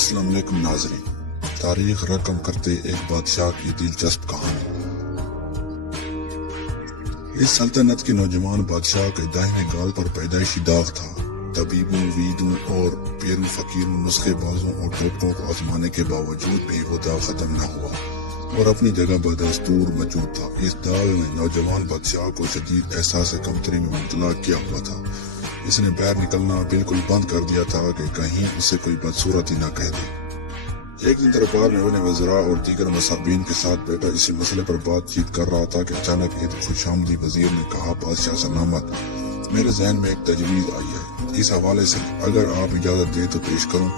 السلام علیکم ناظرین، تاریخ رقم کرتے ایک بادشاہ کی دلچسپ کہانی۔ اس سلطنت کے نوجوان بادشاہ کے داہنے گال پر پیدائشی داغ تھا۔ طبیبوں، ویدوں اور پیرو فقیروں، نسخے بازوں اور ٹوٹکوں کو آزمانے کے باوجود بھی وہ داغ ختم نہ ہوا اور اپنی جگہ بدستور موجود تھا۔ اس داغ نے نوجوان بادشاہ کو شدید احساس کمتری میں مبتلا کیا ہوا تھا۔ اس نے باہر نکلنا بالکل بند کر دیا تھا کہ کہیں اسے کوئی بدصورت ہی نہ کہہ دے۔ ایک دن دربار میں اپنے وزراء اور دیگر مصابین کے ساتھ بیٹھا اسی مسئلے پر بات چیت کر رہا تھا کہ اچانک ایک خوشامدی وزیر نے کہا، بادشاہ سلامت، میرے ذہن میں ایک تجویز آئی ہے، اس حوالے سے اگر آپ اجازت دیں تو پیش کروں۔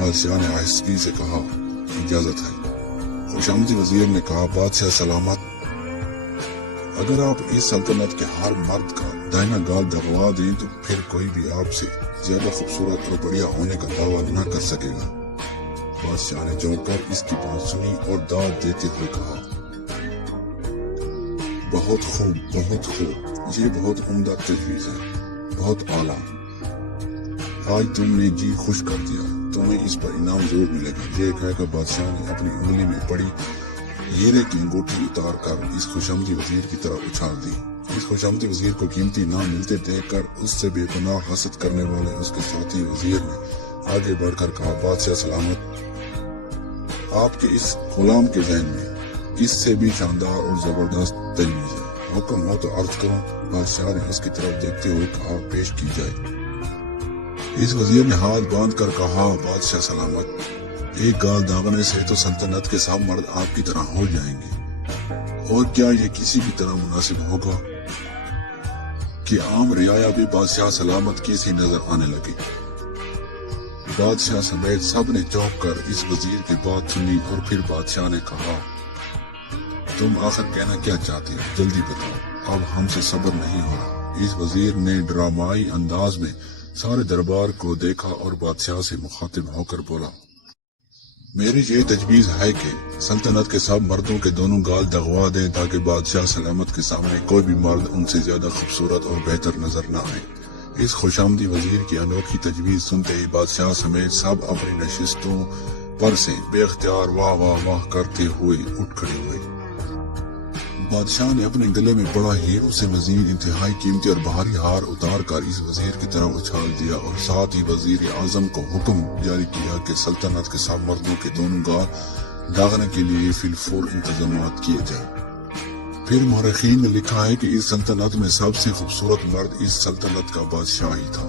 بادشاہ نے آہستگی سے کہا، اجازت ہے۔ خوشامدی وزیر نے کہا، بادشاہ سلامت، اگر آپ اس سلطنت کے ہر مرد کا دائنا گال دغوا دیں تو پھر کوئی بھی آپ سے زیادہ خوبصورت اور بڑھیا ہونے کا دعویٰ نہ کر سکے گا۔ بادشاہ نے جھونک کر اس کی بات سنی اور داد دیتے ہوئے کہا، بہت خوب، بہت خوب، یہ بہت عمدہ تجویز ہے، بہت اعلیٰ۔ آج تم نے جی خوش کر دیا، تمہیں اس پر انعام ضرور ملے گا۔ یہ کہہ کر بادشاہ نے اپنی انگلی میں پڑی ہیرے کی انگوٹھی اتار کر اس خوشامدی وزیر کی طرف اچھال دی۔ اس خوشامدی وزیر کو قیمتی انعام ملتے دیکھ کر اس سے بے پناہ حسد کرنے والے اس کے ساتھی وزیر نے آگے بڑھ کر کہا، بادشاہ سلامت، آپ کے اس غلام کے ذہن میں اس سے بھی شاندار اور زبردست تجویز ہے، حکم ہو تو عرض کروں۔ بادشاہ نے اس کی طرف دیکھتے ہوئے کہا، پیش کی جائے۔ اس وزیر نے ہاتھ باندھ کر کہا، بادشاہ سلامت، ایک گال داغنے سے تو سلطنت کے سب مرد آپ کی طرح ہو جائیں گے، اور کیا یہ کسی بھی طرح مناسب ہوگا کہ عام رعایا بھی بادشاہ سلامت کی سی نظر آنے لگے۔ بادشاہ سمیت سب نے چونک کر اس وزیر کی بات سنی اور پھر بادشاہ نے کہا، تم آخر کہنا کیا چاہتے ہو، جلدی بتاؤ، اب ہم سے صبر نہیں ہو رہا۔ اس وزیر نے ڈرامائی انداز میں سارے دربار کو دیکھا اور بادشاہ سے مخاطب ہو کر بولا، میری یہ تجویز ہے کہ سلطنت کے سب مردوں کے دونوں گال دغوا دیں تاکہ بادشاہ سلامت کے سامنے کوئی بھی مرد ان سے زیادہ خوبصورت اور بہتر نظر نہ آئے۔ اس خوشامدی وزیر کی انوکھی تجویز سنتے ہی بادشاہ سمیت سب اپنی نشستوں پر سے بے اختیار واہ واہ واہ کرتے ہوئے اٹھ کھڑے ہوئے۔ بادشاہ نے اپنے گلے میں پڑا ہیروں سے مزید انتہائی قیمتی اور بھاری ہار اتار کر اس وزیر کی طرف اچھال دیا اور ساتھ ہی وزیر اعظم کو حکم جاری کیا کہ سلطنت کے سب مردوں کے دونوں گال داغنے کے لیے فی الفور انتظامات کیے جائیں۔ پھر مورخین نے لکھا ہے کہ اس سلطنت میں سب سے خوبصورت مرد اس سلطنت کا بادشاہ ہی تھا۔